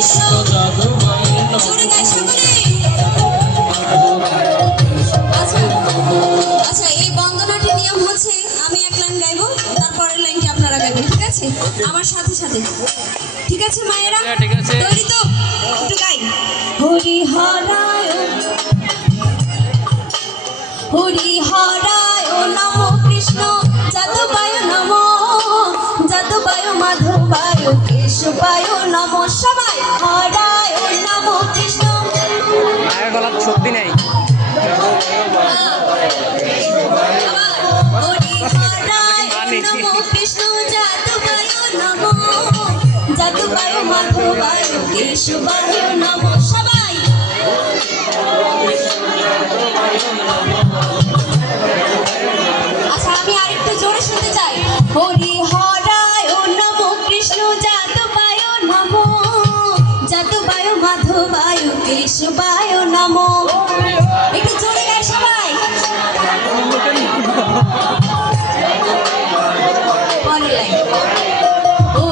কৃষ্ণ জোরে গাই সকলে। আচ্ছা আচ্ছা, এই বন্দনাটির নিয়ম হচ্ছে আমি এক লাইন গাইবো, তারপরের লাইনটি আপনারা গাইবেন, ঠিক আছে? আমার সাথে সাথে, ঠিক আছে মায়েরা? তৈরি তো? একটু গাই। হরি হরায় হরি হরায় নম কৃষ্ণ যাদবায় নম যাদবায় মাধবায় কেশবায় নম। সবাই হরায় নম কৃষ্ণ। গলার শক্তি নেই। হরি হরায় নম কৃষ্ণ যাদবায় নম যাদবায় মাধবায় কেশবায় নম। সবাই আচ্ছা, আমি আরেকটু জোরে শুনতে চাই। হরি হরায় নম কৃষ্ণ যাদবায় নম যাদবায় মাধবায় কেশবায় নম। একটু জোরে গাই সবাই। পরের লাইন। ও